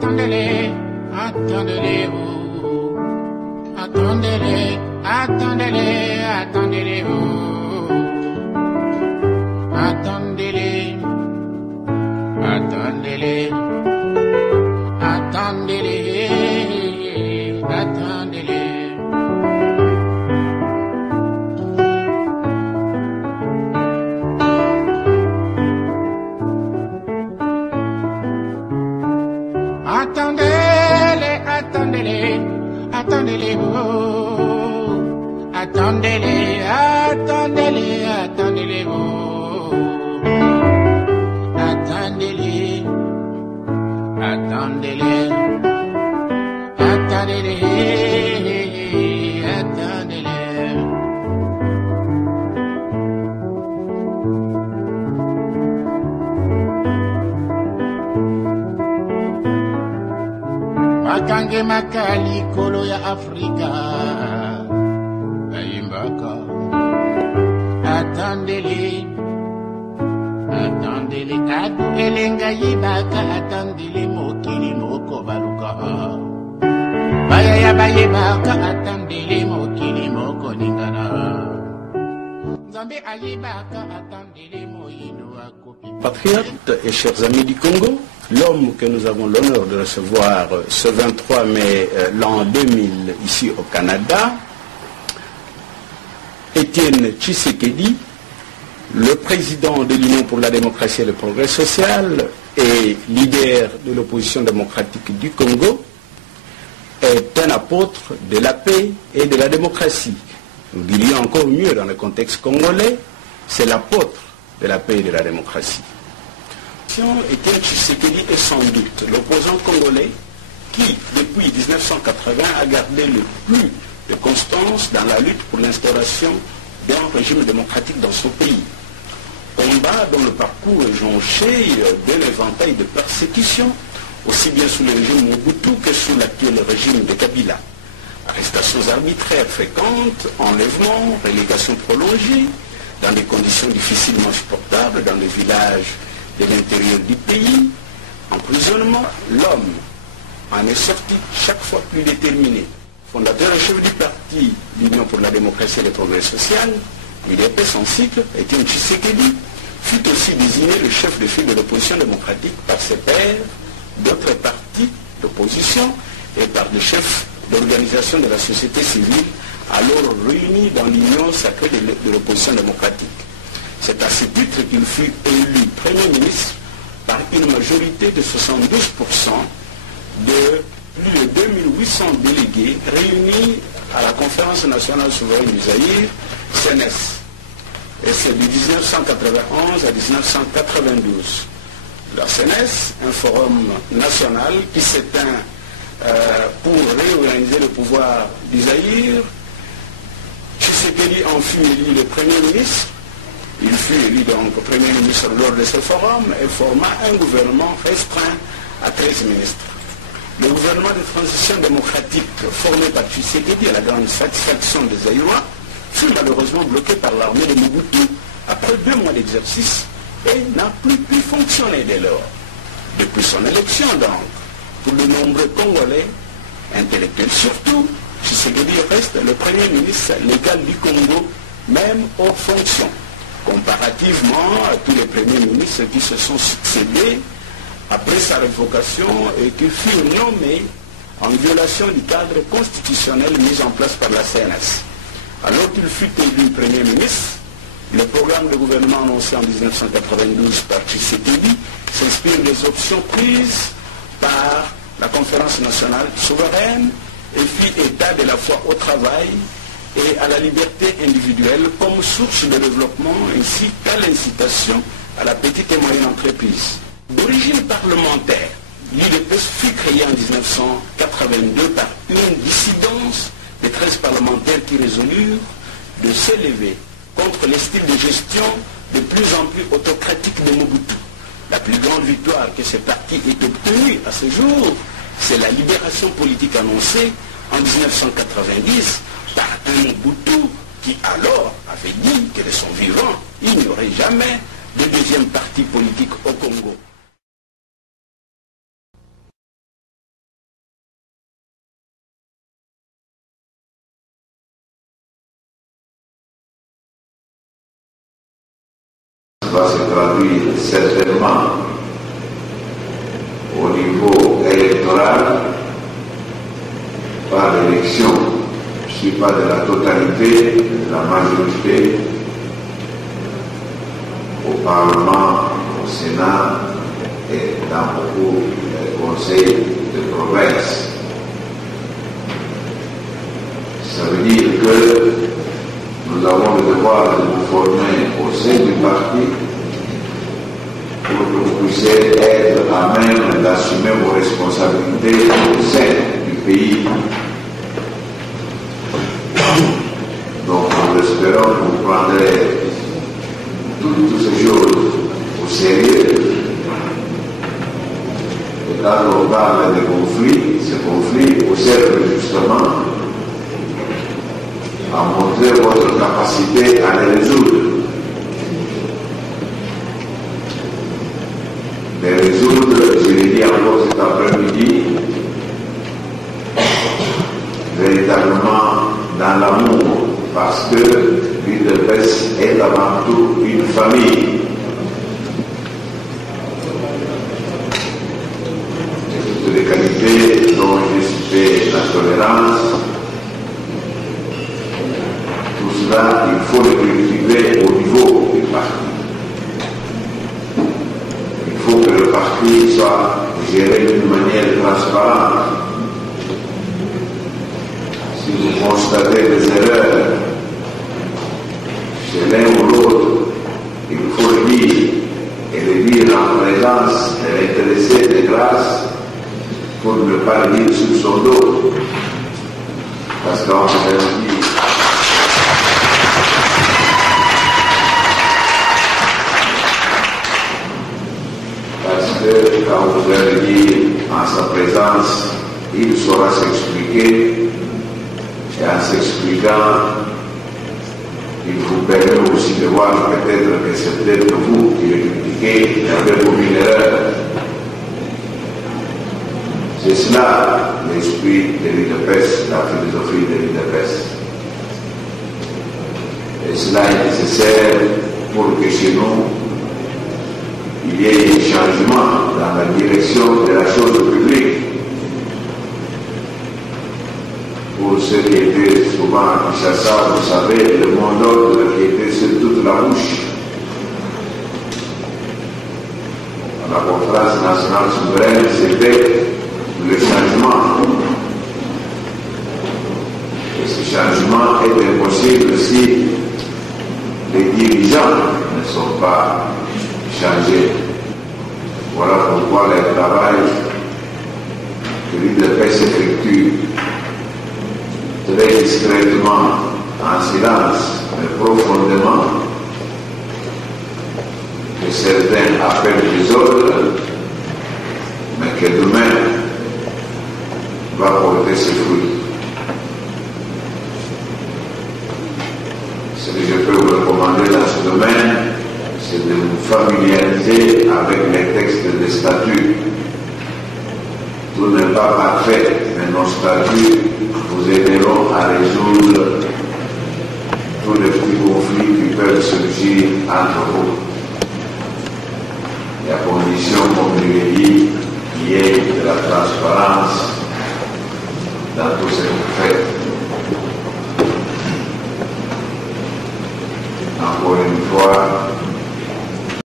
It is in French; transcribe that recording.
attendez-les, attendez-les, oh. Attendez-les, attendez-les, attendez-les, oh. Attendez-les, attendez-les, attendez-les, attendez-les. Attendez-les, attendez-les, attendez-les, oh. Attendez-les, attendez-les, attendez-les, oh. Attendez-les, attendez-les, attendez-les, attendez-les. Makange makali kolo ya Afrika Ayimbaka. Attendez-les, attendez-les, adu elenga yibaka. Attendez-les mokili moko baluka baya ya bayibaka. Attendez-les mokili moko ningana Nzambe ayibaka. Attendez-les moyindo akopi. Patriotes et chers amis du Congo, l'homme que nous avons l'honneur de recevoir ce 23 mai l'an 2000 ici au Canada, Étienne Tshisekedi, le président de l'Union pour la démocratie et le progrès social et leader de l'opposition démocratique du Congo, est un apôtre de la paix et de la démocratie. Nous dirions encore mieux dans le contexte congolais, c'est l'apôtre de la paix et de la démocratie. Étienne Tshisekedi est sans doute l'opposant congolais qui, depuis 1980, a gardé le plus de constance dans la lutte pour l'instauration d'un régime démocratique dans son pays. Combat dont le parcours est jonché de l'éventail de persécutions, aussi bien sous le régime Mobutu que sous l'actuel régime de Kabila. Arrestations arbitraires fréquentes, enlèvements, relégations prolongées, dans des conditions difficilement supportables dans les villages de l'intérieur du pays, emprisonnement, l'homme en est sorti chaque fois plus déterminé. Fondateur et chef du parti l'Union pour la démocratie et le progrès social, UDP son cycle, Étienne Tshisekedi, fut aussi désigné le chef de file de l'opposition démocratique par ses pairs, d'autres partis d'opposition et par des chefs d'organisation de la société civile, alors réunis dans l'union sacrée de l'opposition démocratique. C'est à ce titre qu'il fut élu Premier ministre par une majorité de 72% de plus de 2800 délégués réunis à la Conférence nationale souveraine du Zaïre, CNES. Et c'est de 1991 à 1992. La CNES, un forum national qui s'éteint pour réorganiser le pouvoir du Zaïre. Tshisekedi en fut élu le Premier ministre. Il fut élu donc Premier ministre lors de ce forum et forma un gouvernement restreint à 13 ministres. Le gouvernement de transition démocratique formé par Tshisekedi à la grande satisfaction des Zaïrois fut malheureusement bloqué par l'armée de Mobutu après 2 mois d'exercice et n'a plus pu fonctionner dès lors. Depuis son élection donc, pour de nombreux Congolais, intellectuels surtout, Tshisekedi reste le Premier ministre légal du Congo, même aux fonctions, comparativement à tous les premiers ministres qui se sont succédés après sa révocation et qui furent nommés en violation du cadre constitutionnel mis en place par la CNS. Alors qu'il fut élu Premier ministre, le programme de gouvernement annoncé en 1992 par Tshisekedi s'inspire des options prises par la Conférence nationale souveraine et fit état de la foi au travail et à la liberté individuelle comme source de développement ainsi qu'à l'incitation à la petite et moyenne entreprise. D'origine parlementaire, l'UDP fut créée en 1982 par une dissidence de 13 parlementaires qui résolurent de s'élever contre les styles de gestion de plus en plus autocratiques de Mobutu. La plus grande victoire que ce parti ait obtenue à ce jour, c'est la libération politique annoncée en 1990 par un Mobutu qui alors avait dit que de son vivant, il n'y aurait jamais de deuxième parti politique au Congo. va se traduire certainement au niveau électoral par l'élection, je ne suis pas de la totalité, de la majorité au Parlement, au Sénat et dans beaucoup de conseils de province. Ça veut dire que nous avons le devoir de nous former au sein du parti pour que vous puissiez être à même d'assumer vos responsabilités au sein du pays. Donc nous espérons que vous prendrez toutes ces choses au sérieux. Et quand on parle de conflits, ces conflits vous servent justement à montrer votre capacité à les résoudre. Les résoudre, je l'ai dit encore cet après-midi, véritablement dans l'amour, parce que l'UDPS est avant tout une famille. Et toutes les qualités dont j'ai cité la tolérance, tout cela, il faut le cultiver au niveau du parti. Il faut que le parti soit géré d'une manière transparente. Si vous constatez des erreurs chez l'un ou l'autre, il faut le dire, et le dire en présence de l'intéressé de grâce pour ne pas le dire sur son dos. Parce qu'on peut dire quand vous allez dire en sa présence, il saura s'expliquer, et en s'expliquant, il vous permet aussi de voir peut-être que c'est peut-être vous qui le critiquez, qui avez commis une erreur. C'est cela l'esprit de l'UDPS, la philosophie de l'UDPS. Et cela est nécessaire pour que chez nous, il y ait un changement dans la direction de la chose publique. Pour ceux qui étaient souvent à Kinshasa, vous savez, le mot d'ordre qui était sur toute la bouche. À la conférence nationale souveraine, c'était le changement. Et ce changement est impossible si les dirigeants ne sont pas changés. Voilà pourquoi le travail que l'UDPS effectue très discrètement, en silence, mais profondément, que certains appellent des ordres, mais que demain va porter ses fruits. Ce que je peux vous recommander dans ce domaine, c'est de vous familiariser avec les textes des statuts. Tout n'est pas parfait, mais nos statuts vous aideront à résoudre tous les petits conflits qui peuvent surgir entre vous. Et à condition, comme je l'ai dit,